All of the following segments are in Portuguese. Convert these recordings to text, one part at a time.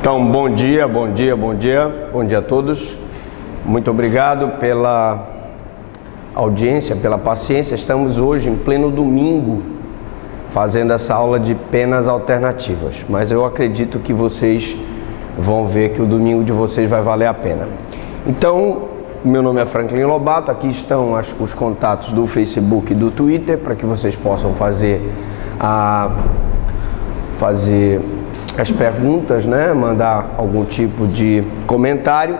Então, bom dia a todos. Muito obrigado pela audiência, pela paciência. Estamos hoje em pleno domingo fazendo essa aula de penas alternativas, mas eu acredito que vocês vão ver que o domingo de vocês vai valer a pena. Então, meu nome é Franklin Lobato, aqui estão os contatos do Facebook e do Twitter para que vocês possam fazer as perguntas, né? Mandar algum tipo de comentário.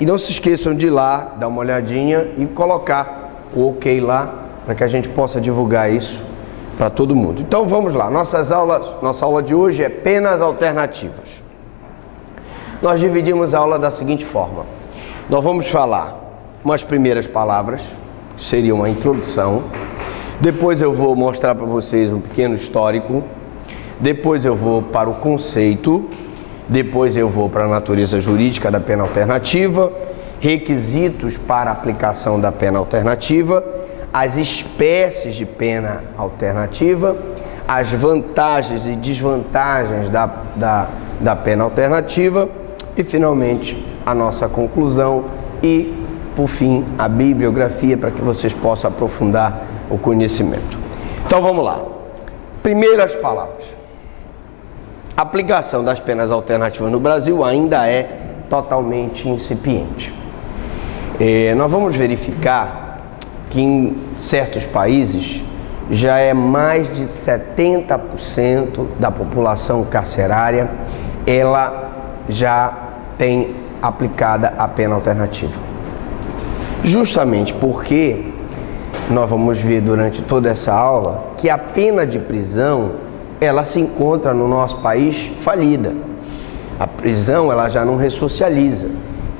E não se esqueçam de ir lá, dar uma olhadinha e colocar o ok lá, para que a gente possa divulgar isso para todo mundo. Então vamos lá, nossa aula de hoje é penas alternativas. Nós dividimos a aula da seguinte forma: nós vamos falar umas primeiras palavras, que seria uma introdução, depois eu vou mostrar para vocês um pequeno histórico, depois eu vou para o conceito, depois eu vou para a natureza jurídica da pena alternativa, requisitos para a aplicação da pena alternativa, as espécies de pena alternativa, as vantagens e desvantagens da pena alternativa e, finalmente, a nossa conclusão e, por fim, a bibliografia para que vocês possam aprofundar o conhecimento. Então, vamos lá. Primeiras palavras. A aplicação das penas alternativas no Brasil ainda é totalmente incipiente. Nós vamos verificar que em certos países já é mais de 70% da população carcerária, ela já tem aplicada a pena alternativa. Justamente porque nós vamos ver durante toda essa aula que a pena de prisão ela se encontra no nosso país falida. A prisão ela já não ressocializa.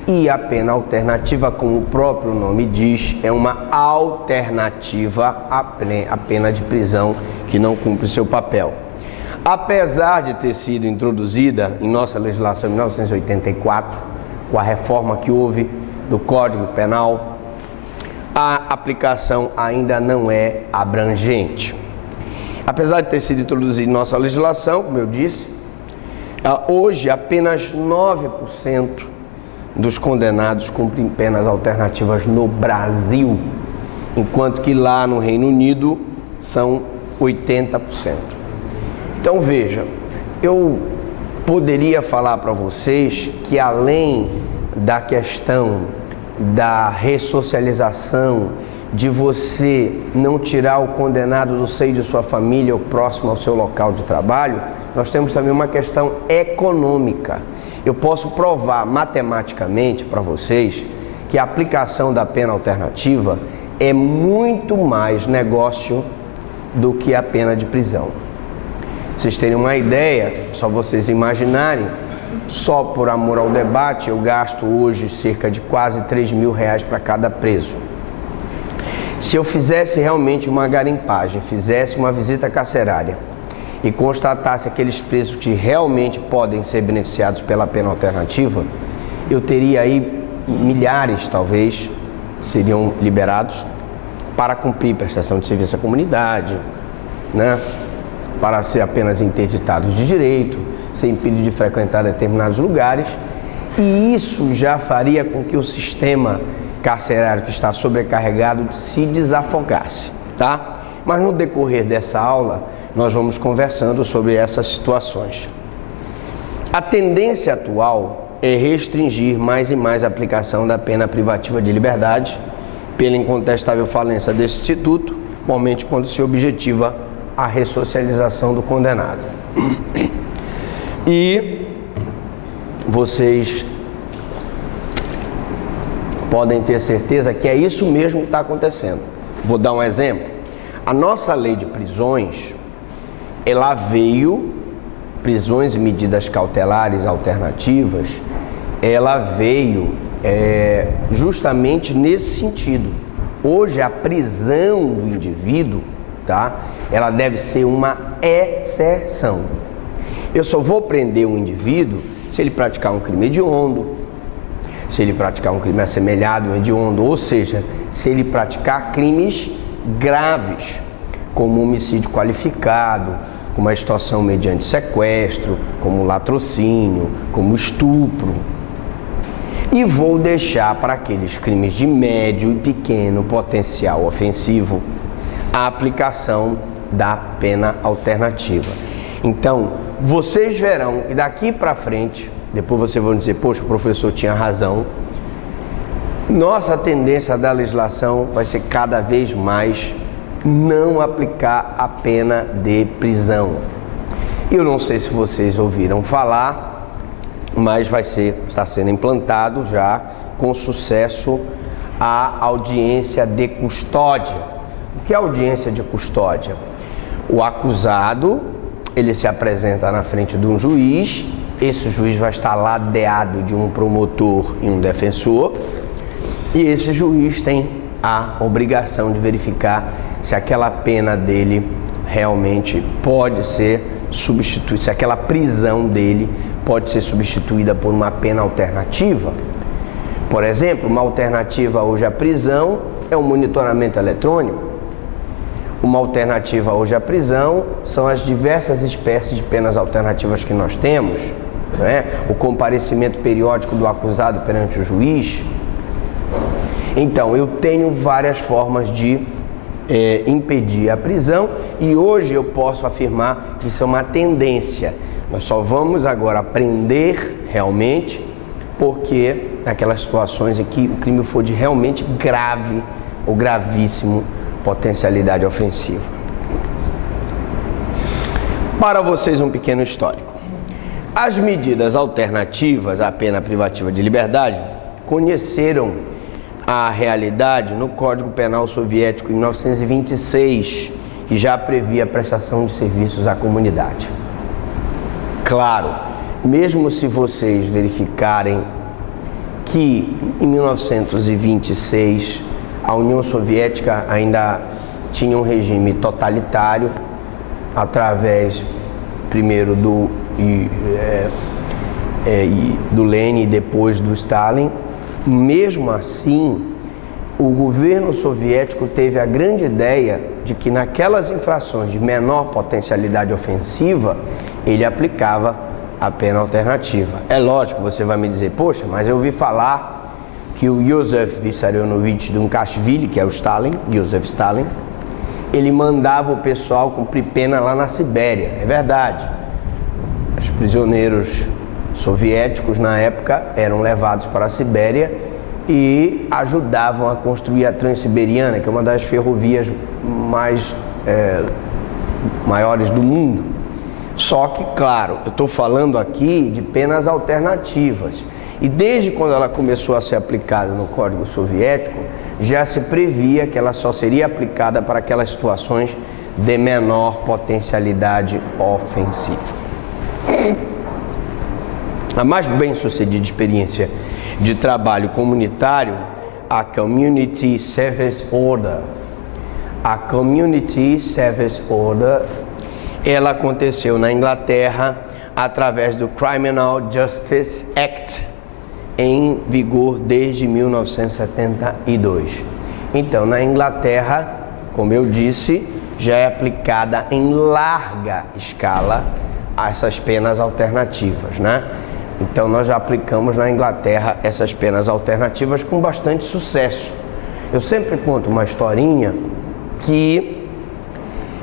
E a pena alternativa, como o próprio nome diz, é uma alternativa à pena de prisão que não cumpre seu papel. Apesar de ter sido introduzida em nossa legislação em 1984, com a reforma que houve do Código Penal, a aplicação ainda não é abrangente. Apesar de ter sido introduzido em nossa legislação, como eu disse, hoje apenas 9% dos condenados cumprem penas alternativas no Brasil, enquanto que lá no Reino Unido são 80%. Então veja, eu poderia falar para vocês que além da questão da ressocialização, de você não tirar o condenado do seio de sua família ou próximo ao seu local de trabalho, nós temos também uma questão econômica. Eu posso provar matematicamente para vocês que a aplicação da pena alternativa é muito mais negócio do que a pena de prisão. Vocês terem uma ideia, só vocês imaginarem, só por amor ao debate, eu gasto hoje cerca de quase R$3.000 para cada preso. Se eu fizesse realmente uma garimpagem, fizesse uma visita carcerária e constatasse aqueles presos que realmente podem ser beneficiados pela pena alternativa, eu teria aí milhares, talvez, seriam liberados para cumprir prestação de serviço à comunidade, né? Para ser apenas interditados de direito, ser impedido de frequentar determinados lugares, e isso já faria com que o sistema carcerário que está sobrecarregado se desafogasse, tá? Mas no decorrer dessa aula, nós vamos conversando sobre essas situações. A tendência atual é restringir mais e mais a aplicação da pena privativa de liberdade pela incontestável falência desse instituto, normalmente quando se objetiva a ressocialização do condenado. E vocês podem ter certeza que é isso mesmo que está acontecendo. Vou dar um exemplo. A nossa lei de prisões, ela veio, prisões e medidas cautelares alternativas, ela veio justamente nesse sentido. Hoje a prisão do indivíduo, tá? Ela deve ser uma exceção. Eu só vou prender um indivíduo se ele praticar um crime hediondo, se ele praticar um crime assemelhado ao hediondo, ou seja, se ele praticar crimes graves, como homicídio qualificado, como a extorsão mediante sequestro, como latrocínio, como estupro. E vou deixar para aqueles crimes de médio e pequeno potencial ofensivo a aplicação da pena alternativa. Então, vocês verão que daqui para frente, depois vocês vão dizer, poxa, o professor tinha razão, nossa tendência da legislação vai ser cada vez mais não aplicar a pena de prisão. Eu não sei se vocês ouviram falar, mas está sendo implantado já com sucesso a audiência de custódia. O que é audiência de custódia? O acusado, ele se apresenta na frente de um juiz, esse juiz vai estar ladeado de um promotor e um defensor, e esse juiz tem a obrigação de verificar se aquela pena dele realmente pode ser substituída, se aquela prisão dele pode ser substituída por uma pena alternativa. Por exemplo, uma alternativa hoje à prisão é o monitoramento eletrônico. Uma alternativa hoje à prisão são as diversas espécies de penas alternativas que nós temos, né? O comparecimento periódico do acusado perante o juiz. Então, eu tenho várias formas de impedir a prisão e hoje eu posso afirmar que isso é uma tendência. Nós só vamos agora aprender realmente porque naquelas situações em que o crime for de realmente grave ou gravíssimo potencialidade ofensiva. Para vocês um pequeno histórico. As medidas alternativas à pena privativa de liberdade conheceram a realidade no Código Penal Soviético em 1926, que já previa a prestação de serviços à comunidade. Claro, mesmo se vocês verificarem que em 1926 a União Soviética ainda tinha um regime totalitário, através primeiro do Lenin e depois do Stalin. Mesmo assim, o governo soviético teve a grande ideia de que naquelas infrações de menor potencialidade ofensiva, ele aplicava a pena alternativa. É lógico, você vai me dizer, poxa, mas eu ouvi falar que o Joseph Vissarionovich Dukashvili, que é o Stalin, Joseph Stalin, ele mandava o pessoal cumprir pena lá na Sibéria. É verdade. Os prisioneiros soviéticos na época eram levados para a Sibéria e ajudavam a construir a Transiberiana, que é uma das ferrovias maiores do mundo. Só que, claro, eu estou falando aqui de penas alternativas. E desde quando ela começou a ser aplicada no Código Soviético, já se previa que ela só seria aplicada para aquelas situações de menor potencialidade ofensiva. A mais bem-sucedida experiência de trabalho comunitário, a Community Service Order. A Community Service Order, ela aconteceu na Inglaterra através do Criminal Justice Act, em vigor desde 1972. Então, na Inglaterra, como eu disse, já é aplicada em larga escala essas penas alternativas, né? Então, nós já aplicamos na Inglaterra essas penas alternativas com bastante sucesso. Eu sempre conto uma historinha que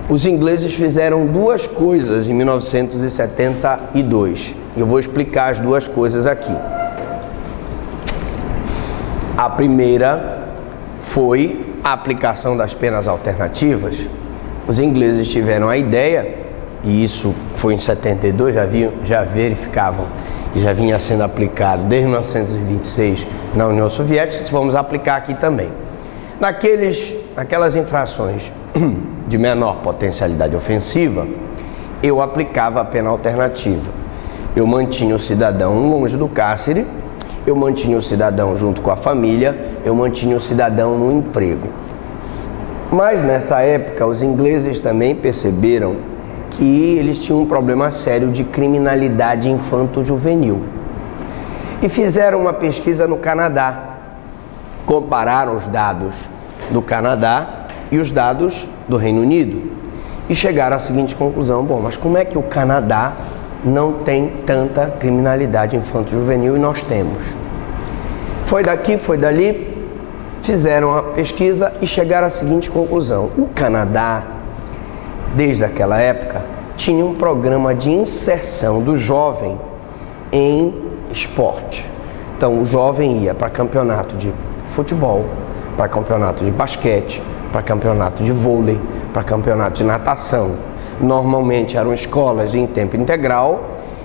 os ingleses fizeram duas coisas em 1972. Eu vou explicar as duas coisas aqui. A primeira foi a aplicação das penas alternativas. Os ingleses tiveram a ideia, e isso foi em 72, já verificavam e já vinha sendo aplicado desde 1926 na União Soviética, vamos aplicar aqui também. Naquelas infrações de menor potencialidade ofensiva, eu aplicava a pena alternativa. Eu mantinha o cidadão longe do cárcere, eu mantinha o cidadão junto com a família, eu mantinha o cidadão no emprego. Mas nessa época os ingleses também perceberam que eles tinham um problema sério de criminalidade infanto-juvenil. E fizeram uma pesquisa no Canadá. Compararam os dados do Canadá e os dados do Reino Unido. e chegaram à seguinte conclusão: bom, mas como é que o Canadá não tem tanta criminalidade infanto-juvenil e nós temos? Foi daqui, foi dali, fizeram a pesquisa e chegaram à seguinte conclusão: o Canadá, desde aquela época, tinha um programa de inserção do jovem em esporte. Então o jovem ia para campeonato de futebol, para campeonato de basquete, para campeonato de vôlei, para campeonato de natação. Normalmente eram escolas em tempo integral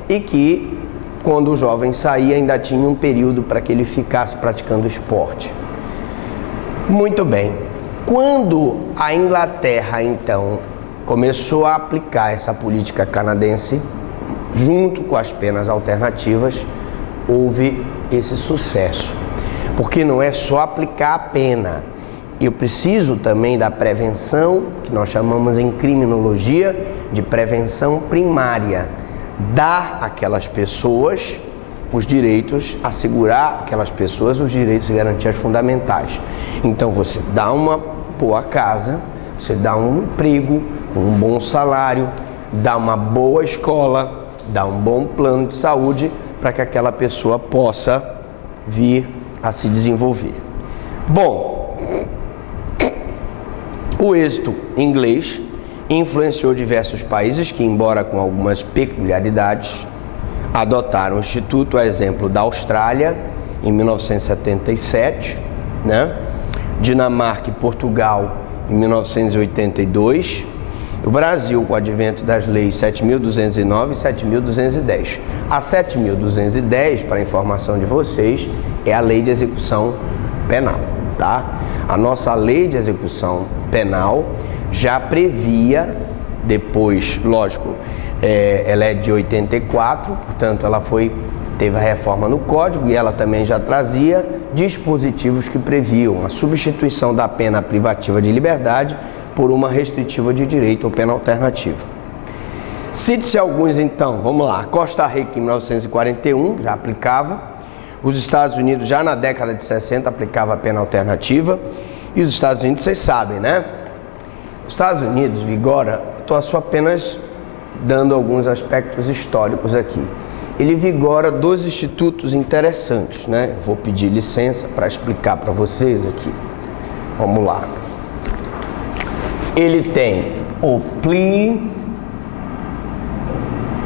e que, quando o jovem saía, ainda tinha um período para que ele ficasse praticando esporte. Muito bem. Quando a Inglaterra, então, começou a aplicar essa política canadense, junto com as penas alternativas, houve esse sucesso. Porque não é só aplicar a pena. Eu preciso também da prevenção, que nós chamamos em criminologia de prevenção primária. Dar àquelas pessoas os direitos, assegurar àquelas pessoas os direitos e garantias fundamentais. Então você dá uma boa casa, você dá um emprego com um bom salário, dá uma boa escola, dá um bom plano de saúde para que aquela pessoa possa vir a se desenvolver. Bom, o êxito inglês influenciou diversos países que, embora com algumas peculiaridades, adotaram o Instituto, a exemplo da Austrália, em 1977, né? Dinamarca e Portugal, em 1982, o Brasil, com o advento das leis 7.209 e 7.210. A 7.210, para informação de vocês, é a lei de execução penal, tá? A nossa lei de execução penal já previa, depois, lógico, ela é de 84, portanto ela teve a reforma no Código e ela também já trazia dispositivos que previam a substituição da pena privativa de liberdade por uma restritiva de direito ou pena alternativa. Cite-se alguns então, vamos lá. Costa Rica em 1941 já aplicava, os Estados Unidos já na década de 60 aplicava a pena alternativa e os Estados Unidos, vocês sabem, né? Os Estados Unidos vigora, estou só apenas dando alguns aspectos históricos aqui. Ele vigora dois institutos interessantes, né? Vou pedir licença para explicar para vocês aqui. Vamos lá. Ele tem o plea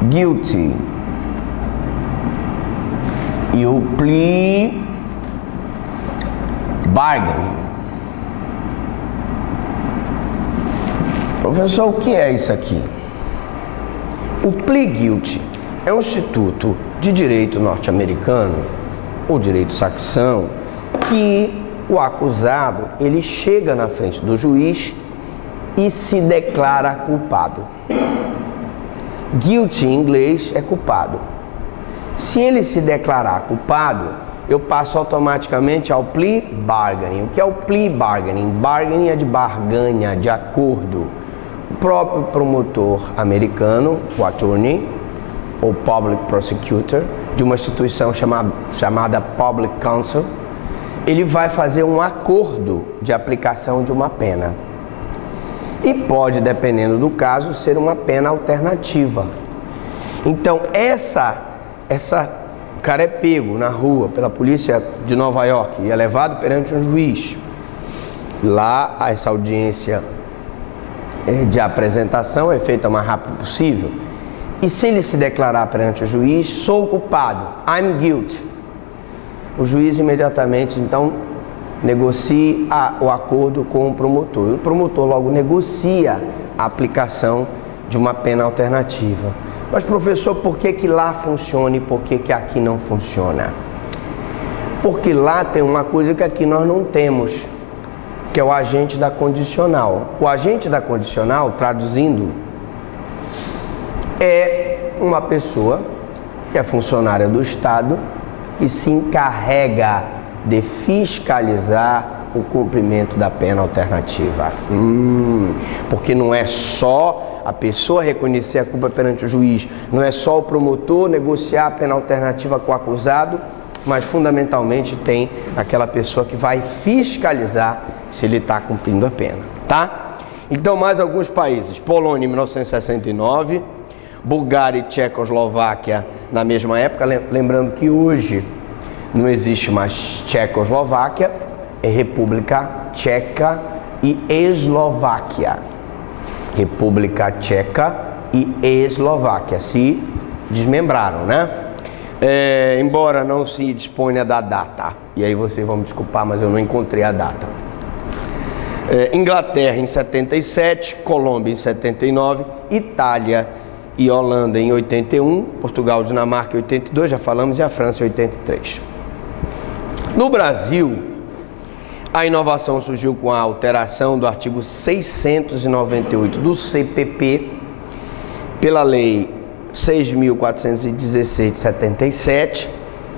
guilty e o plea bargain. Professor, o que é isso aqui? O plea guilty é um instituto de direito norte-americano, ou direito saxão, que o acusado, ele chega na frente do juiz e se declara culpado. Guilty em inglês é culpado. Se ele se declarar culpado, eu passo automaticamente ao plea bargaining. O que é o plea bargaining? Bargaining é de barganha, de acordo. O próprio promotor americano, o attorney, ou public prosecutor, de uma instituição chamada Public Counsel, ele vai fazer um acordo de aplicação de uma pena. E pode, dependendo do caso, ser uma pena alternativa. Então, o cara é pego na rua pela polícia de Nova York e é levado perante um juiz. Lá, essa audiência de apresentação é feita o mais rápido possível. E se ele se declarar perante o juiz, sou culpado, I'm guilty, o juiz imediatamente, então, negocia o acordo com o promotor. O promotor logo negocia a aplicação de uma pena alternativa. Mas, professor, por que lá funciona e por que aqui não funciona? Porque lá tem uma coisa que aqui nós não temos, que é o agente da condicional. O agente da condicional, traduzindo, é uma pessoa que é funcionária do Estado e se encarrega de fiscalizar o cumprimento da pena alternativa. Porque não é só a pessoa reconhecer a culpa perante o juiz, não é só o promotor negociar a pena alternativa com o acusado, mas fundamentalmente tem aquela pessoa que vai fiscalizar se ele está cumprindo a pena, tá? Então, mais alguns países: Polônia em 1969, Bulgária e Tchecoslováquia na mesma época. Lembrando que hoje não existe mais Tchecoslováquia, é República Tcheca e Eslováquia. República Tcheca e Eslováquia se desmembraram, né? Embora não se disponha da data. E aí vocês vão me desculpar, mas eu não encontrei a data. Inglaterra em 77, Colômbia em 79, Itália e Holanda em 81, Portugal, Dinamarca em 82, já falamos, e a França em 83. No Brasil, a inovação surgiu com a alteração do artigo 698 do CPP pela Lei 6.416 de 77,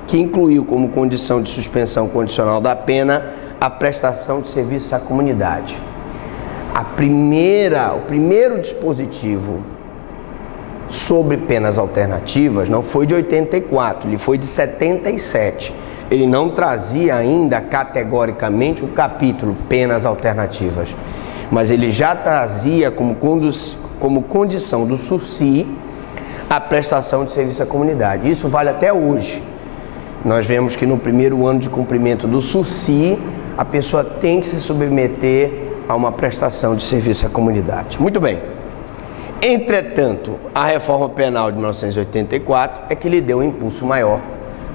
que incluiu como condição de suspensão condicional da pena a prestação de serviço à comunidade. O primeiro dispositivo sobre penas alternativas não foi de 84, ele foi de 77. Ele não trazia ainda categoricamente o capítulo penas alternativas, mas ele já trazia como condição do SURSI a prestação de serviço à comunidade. Isso vale até hoje. Nós vemos que no primeiro ano de cumprimento do SURSI, a pessoa tem que se submeter a uma prestação de serviço à comunidade. Muito bem. Entretanto, a reforma penal de 1984 é que lhe deu um impulso maior.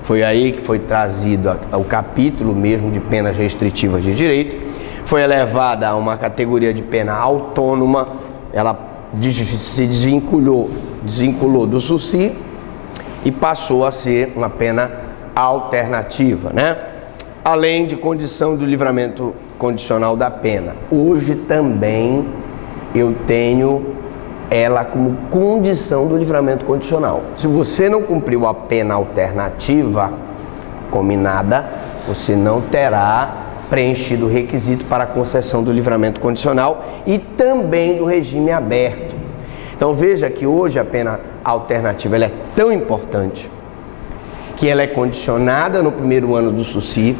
Foi aí que foi trazido o capítulo mesmo de penas restritivas de direito, foi elevada a uma categoria de pena autônoma, ela se desvinculou do SURSI e passou a ser uma pena alternativa, né? Além de condição do livramento condicional da pena. Hoje também eu tenho ela como condição do livramento condicional. Se você não cumpriu a pena alternativa combinada, você não terá preenchido o requisito para a concessão do livramento condicional e também do regime aberto. Então veja que hoje a pena alternativa ela é tão importante que ela é condicionada no primeiro ano do SURSI,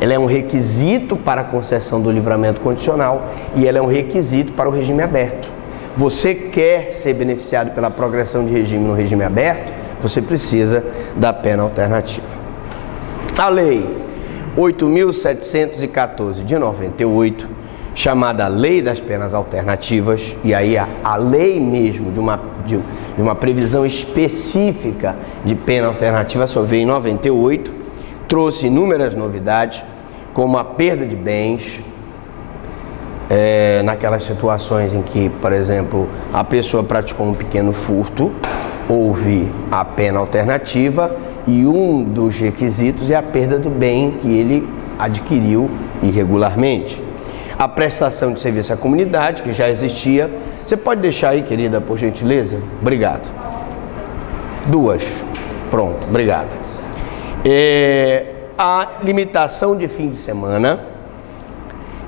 ela é um requisito para a concessão do livramento condicional e ela é um requisito para o regime aberto. Você quer ser beneficiado pela progressão de regime no regime aberto, você precisa da pena alternativa. A Lei 8.714 de 98, chamada Lei das Penas Alternativas, e aí a lei mesmo de uma previsão específica de pena alternativa só veio em 98, trouxe inúmeras novidades, como a perda de bens, naquelas situações em que, por exemplo, a pessoa praticou um pequeno furto, houve a pena alternativa e um dos requisitos é a perda do bem que ele adquiriu irregularmente. A prestação de serviço à comunidade, que já existia. Você pode deixar aí, querida, por gentileza? Obrigado. 2. Pronto, obrigado. A limitação de fim de semana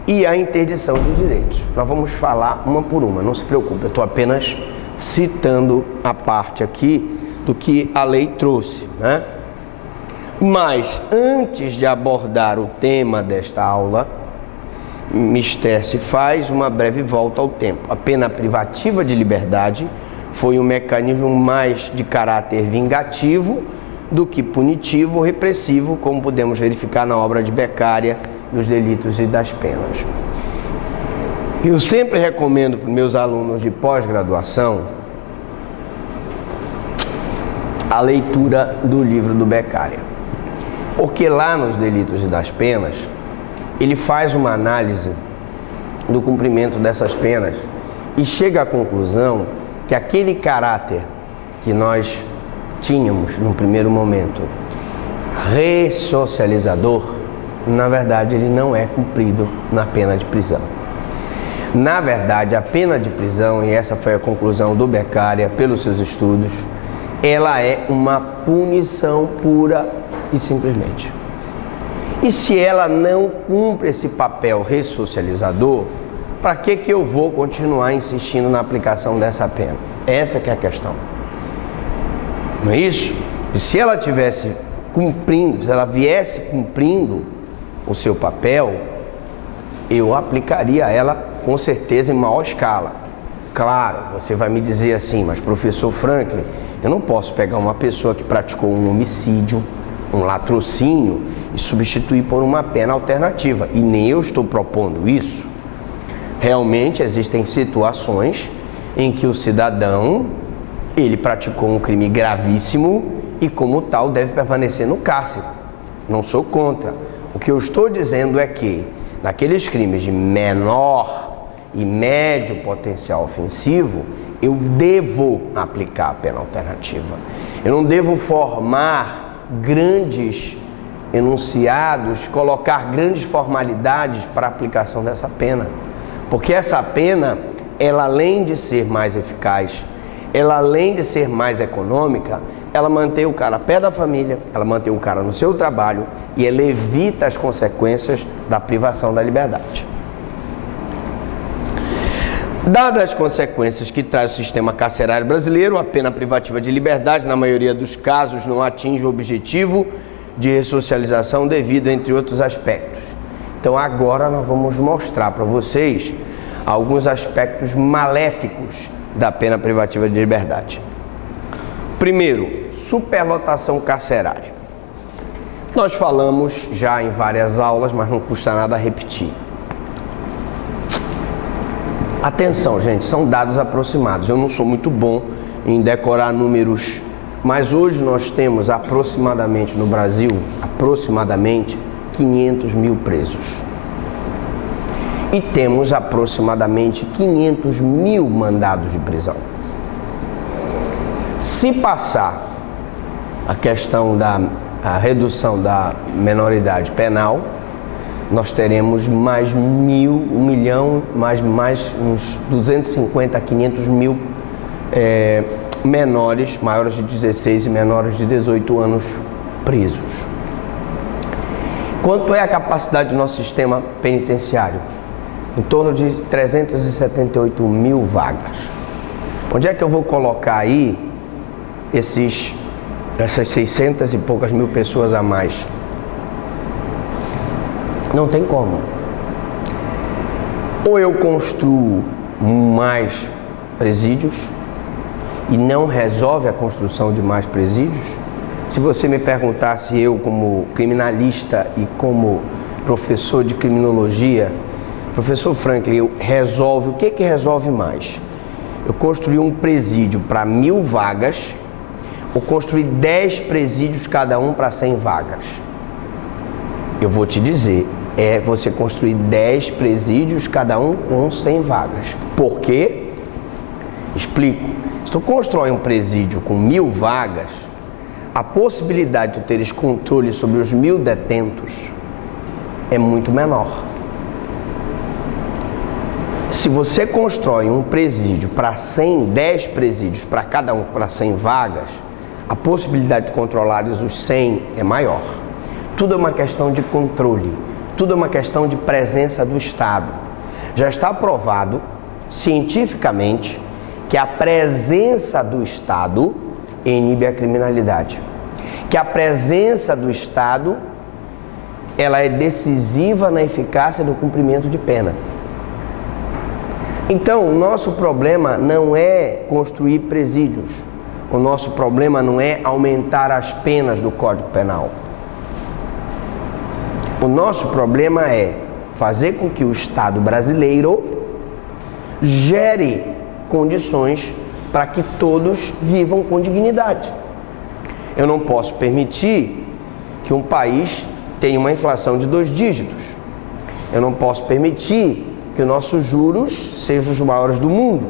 e a interdição de direitos. Nós vamos falar uma por uma, não se preocupe, eu estou apenas citando a parte aqui do que a lei trouxe, né? Mas, antes de abordar o tema desta aula, Mister se faz uma breve volta ao tempo. A pena privativa de liberdade foi um mecanismo mais de caráter vingativo do que punitivo ou repressivo, como podemos verificar na obra de Beccaria, dos delitos e das penas. Eu sempre recomendo para os meus alunos de pós-graduação a leitura do livro do Beccaria, porque lá nos delitos e das penas ele faz uma análise do cumprimento dessas penas e chega à conclusão que aquele caráter que nós tínhamos no primeiro momento, ressocializador, na verdade ele não é cumprido na pena de prisão. Na verdade, a pena de prisão, e essa foi a conclusão do Beccaria pelos seus estudos, ela é uma punição pura e simplesmente. E se ela não cumpre esse papel ressocializador, para que eu vou continuar insistindo na aplicação dessa pena? Essa que é a questão. Não é isso? E se ela tivesse cumprindo, se ela viesse cumprindo o seu papel, eu aplicaria ela com certeza em maior escala. Claro, você vai me dizer assim, mas professor Franklin, eu não posso pegar uma pessoa que praticou um homicídio, um latrocínio e substituir por uma pena alternativa. E nem eu estou propondo isso. Realmente existem situações em que o cidadão, ele praticou um crime gravíssimo e como tal deve permanecer no cárcere. Não sou contra. O que eu estou dizendo é que naqueles crimes de menor e médio potencial ofensivo, eu devo aplicar a pena alternativa. Eu não devo formar grandes enunciados, colocar grandes formalidades para a aplicação dessa pena. Porque essa pena, ela além de ser mais eficaz, ela além de ser mais econômica, ela mantém o cara perto da família, ela mantém o cara no seu trabalho e ela evita as consequências da privação da liberdade. Dadas as consequências que traz o sistema carcerário brasileiro, a pena privativa de liberdade, na maioria dos casos, não atinge o objetivo de ressocialização devido, entre outros aspectos. Então agora nós vamos mostrar para vocês alguns aspectos maléficos da pena privativa de liberdade. Primeiro, superlotação carcerária. Nós falamos já em várias aulas, mas não custa nada repetir. Atenção, gente, são dados aproximados. Eu não sou muito bom em decorar números, mas hoje nós temos aproximadamente no Brasil, aproximadamente 500 mil presos. E temos aproximadamente 500 mil mandados de prisão. Se passar a questão da redução da menoridade penal, nós teremos mais 1 milhão, mais uns 250 a 500 mil menores, maiores de 16 e menores de 18 anos presos. Quanto é a capacidade do nosso sistema penitenciário? Em torno de 378 mil vagas. Onde é que eu vou colocar aí essas 600 e poucas mil pessoas a mais? Não tem como. Ou eu construo mais presídios e não resolve a construção de mais presídios. Se você me perguntar se eu, como criminalista e como professor de criminologia, professor Franklin, resolve, o que resolve mais? Eu construir um presídio para 1000 vagas ou construir 10 presídios cada um para 100 vagas? Eu vou te dizer, é você construir 10 presídios, cada um com 100 vagas. Por quê? Explico. Se tu constrói um presídio com 1000 vagas, a possibilidade de tu teres controle sobre os 1000 detentos é muito menor. Se você constrói um presídio para 10 presídios para cada um para 100 vagas, a possibilidade de controlares os 100 é maior. Tudo é uma questão de controle, tudo é uma questão de presença do Estado. Já está provado, cientificamente, que a presença do Estado inibe a criminalidade. Que a presença do Estado, ela é decisiva na eficácia do cumprimento de pena. Então, o nosso problema não é construir presídios. O nosso problema não é aumentar as penas do Código Penal. O nosso problema é fazer com que o Estado brasileiro gere condições para que todos vivam com dignidade. Eu não posso permitir que um país tenha uma inflação de 2 dígitos. Eu não posso permitir que os nossos juros sejam os maiores do mundo.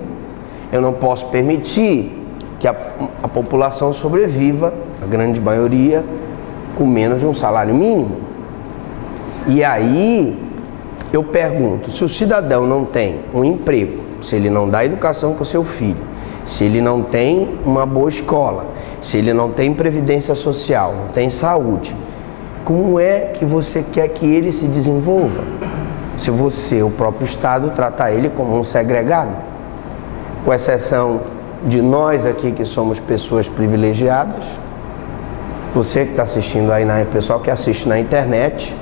Eu não posso permitir que a população sobreviva, a grande maioria, com menos de um salário mínimo. E aí, eu pergunto, se o cidadão não tem um emprego, se ele não dá educação para o seu filho, se ele não tem uma boa escola, se ele não tem previdência social, não tem saúde, como é que você quer que ele se desenvolva? Se você, o próprio Estado, tratar ele como um segregado? Com exceção de nós aqui que somos pessoas privilegiadas, você que está assistindo aí, pessoal que assiste na internet,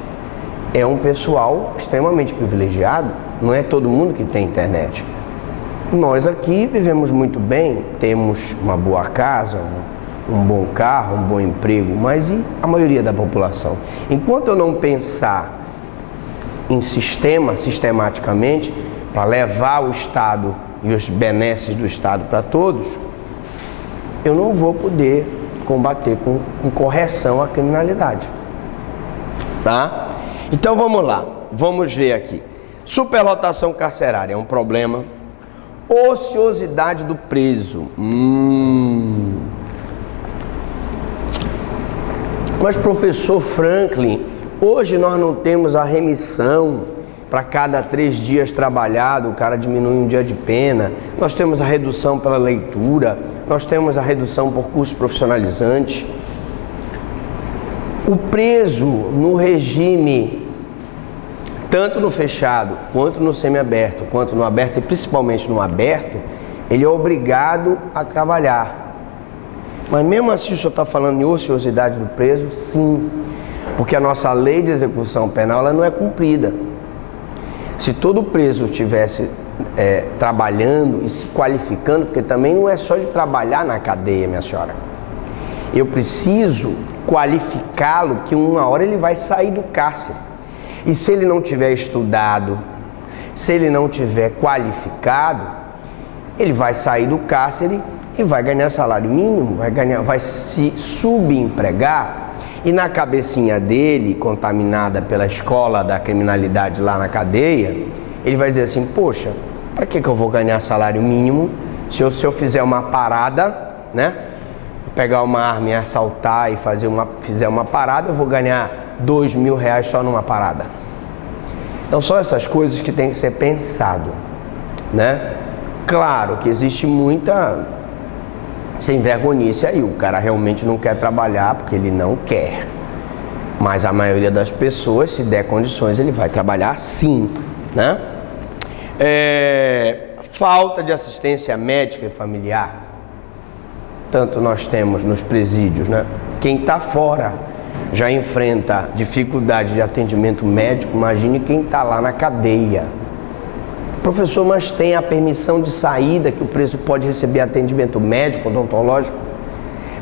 é um pessoal extremamente privilegiado, não é todo mundo que tem internet. Nós aqui vivemos muito bem, temos uma boa casa, um bom carro, um bom emprego, mas e a maioria da população? Enquanto eu não pensar em sistematicamente, para levar o Estado e os benesses do Estado para todos, eu não vou poder combater com correção a criminalidade. Tá? Então vamos lá, vamos ver aqui. Superlotação carcerária é um problema. Ociosidade do preso. Mas, professor Franklin, hoje nós não temos a remissão para cada 3 dias trabalhado, o cara diminui um dia de pena. Nós temos a redução pela leitura, nós temos a redução por curso profissionalizante. O preso no regime, tanto no fechado, quanto no semiaberto, quanto no aberto, e principalmente no aberto, ele é obrigado a trabalhar. Mas mesmo assim o senhor está falando em ociosidade do preso? Sim, porque a nossa lei de execução penal ela não é cumprida. Se todo preso estivesse trabalhando e se qualificando, porque também não é só de trabalhar na cadeia, minha senhora. Eu preciso qualificá-lo, que uma hora ele vai sair do cárcere. E se ele não tiver estudado, se ele não tiver qualificado, ele vai sair do cárcere e vai ganhar salário mínimo, vai se subempregar. E na cabecinha dele, contaminada pela escola da criminalidade lá na cadeia, ele vai dizer assim, poxa, para que eu vou ganhar salário mínimo se eu fizer uma parada, né? Pegar uma arma e assaltar e fizer uma parada, eu vou ganhar R$2.000 só numa parada. Então são essas coisas que tem que ser pensado, né? Claro que existe muita sem vergonhice aí, o cara realmente não quer trabalhar porque ele não quer. Mas a maioria das pessoas, se der condições, ele vai trabalhar sim, né? Falta de assistência médica e familiar. Tanto nós temos nos presídios, né? Quem está fora já enfrenta dificuldade de atendimento médico, imagine quem está lá na cadeia. Professor, mas tem a permissão de saída que o preso pode receber atendimento médico, odontológico?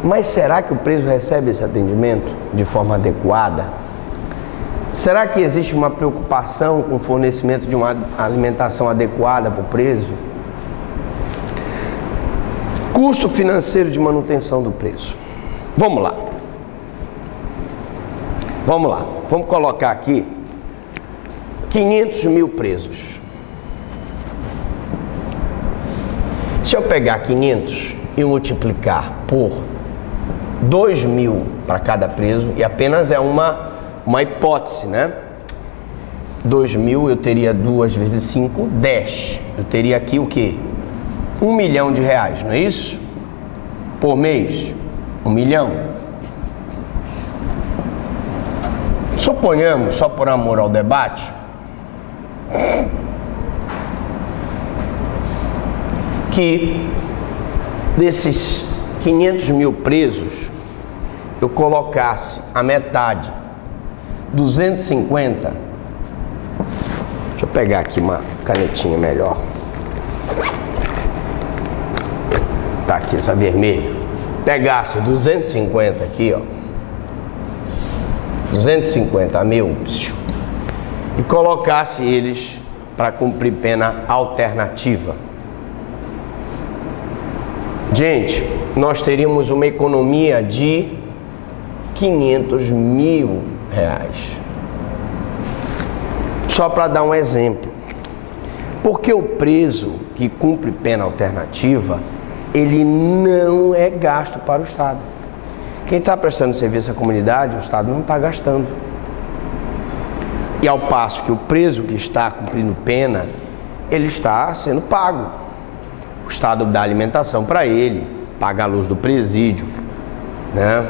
Mas será que o preso recebe esse atendimento de forma adequada? Será que existe uma preocupação com o fornecimento de uma alimentação adequada para o preso? Custo financeiro de manutenção do preso. Vamos lá. Vamos colocar aqui 500 mil presos. Se eu pegar 500 e multiplicar por 2.000 para cada preso, e apenas é uma hipótese, né? 2.000 eu teria 2 vezes 5, 10. Eu teria aqui o quê? R$1 milhão, não é isso? Por mês, 1 milhão. Suponhamos, só por amor ao debate, que desses 500 mil presos, eu colocasse a metade, 250, deixa eu pegar aqui uma canetinha melhor, tá aqui essa vermelha, pegasse 250 aqui, ó, 250 mil, e colocasse eles para cumprir pena alternativa. Gente, nós teríamos uma economia de R$500 mil. Só para dar um exemplo. Porque o preso que cumpre pena alternativa, ele não é gasto para o Estado. Quem está prestando serviço à comunidade, o Estado não está gastando. E ao passo que o preso que está cumprindo pena, ele está sendo pago. O Estado dá alimentação para ele, paga a luz do presídio, né?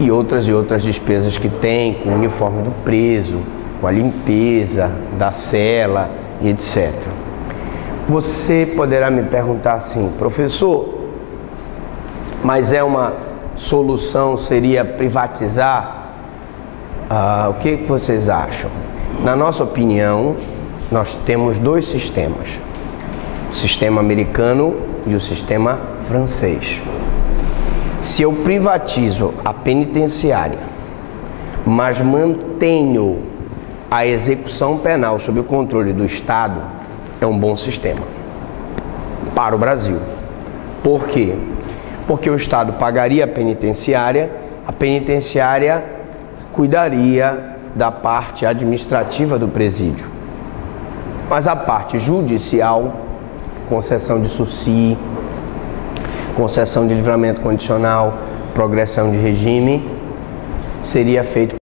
E outras despesas que tem com o uniforme do preso, com a limpeza da cela e etc. Você poderá me perguntar assim, professor, mas é uma solução, seria privatizar O que vocês acham? Na nossa opinião, nós temos dois sistemas. O sistema americano e o sistema francês. Se eu privatizo a penitenciária, mas mantenho a execução penal sob o controle do Estado, é um bom sistema para o Brasil. Por quê? Porque o Estado pagaria a penitenciária cuidaria da parte administrativa do presídio. Mas a parte judicial, concessão de SUSI, concessão de livramento condicional, progressão de regime, seria feito